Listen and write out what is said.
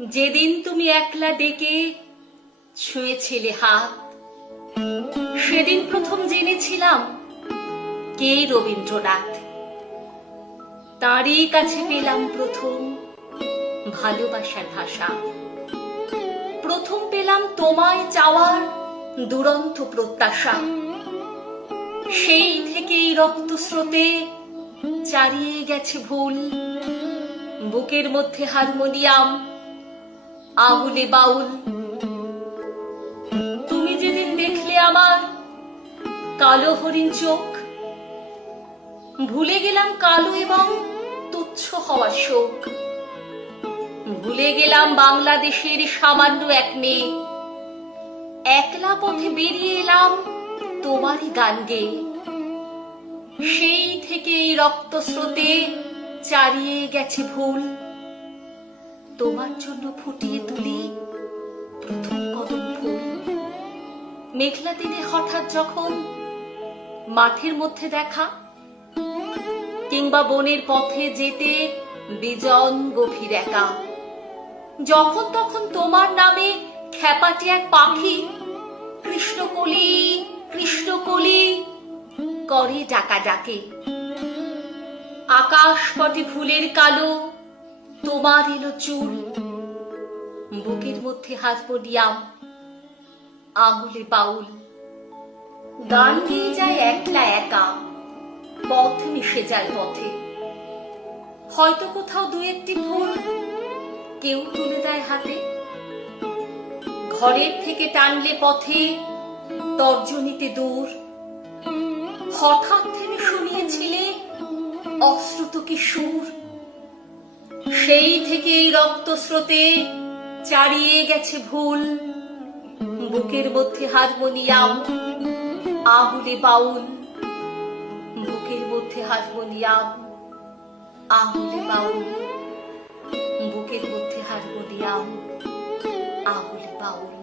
যেদিন তুমি একলা ডেকে ছুঁয়েছিলে হাত, সেদিন প্রথম জেনেছিলাম কে রবীন্দ্রনাথ। তাঁরই কাছে পেলাম প্রথম ভালোবাসার ভাষা। প্রথম পেলাম তোমায় চাওয়ার দুরন্ত প্রত্যাশা। সেই থেকেই রক্তস্রোতে চারিয়ে গেছে ভুল। বুকের মধ্যে হারমোনিয়াম, আহুলে বাউল। তুমি যেদিন দেখলে আমার কালো হরিণ চোখ, ভুলে গেলাম কালো এবং তুচ্ছ হওয়ার শোক। ভুলে গেলাম বাংলাদেশের সামান্য এক মেয়ে। একলা পথে বেরিয়ে এলাম তোমারই গান গেয়ে। সেই থেকে এই রক্তস্রোতে চারিয়ে গেছে ভুল। তোমার জন্য ফুটিয়ে তুলি প্রথম কদম ফুল। মেঘলা দিনে হঠাৎ যখন মাঠের মধ্যে দেখা, কিংবা বনের পথে যেতে বিজন গভীর একা, যখন তখন তোমার নামে খ্যাপাটে এক পাখি কৃষ্ণকলি কৃষ্ণকলি করে ডাকা ডাকে। আকাশ পটে ফুলের কালো তোমার এলো চুল। বুকের মধ্যে হারমোনিয়াম, আঙুলে বাউল। গান গেয়ে যায় একলা একা, পথ মিশে যায় পথে। হয়তো কোথাও দু একটি ফুল কেউ তুলে দেয় হাতে। ঘরের থেকে টানলে পথে তর্জনীতে দূর। হঠাৎ থেমে শুনিয়েছিলে অশ্রুত কি সুর। সেই থেকে এই রক্তস্রোতে চারিয়ে গেছে ভুল। বুকের মধ্যে হারমোনিয়াম, আহুলে বাউল। বুকের মধ্যে হারমোনিয়াম, আহুলে বাউল। বুকের মধ্যে হারমোনিয়াম, আহুলে বাউল।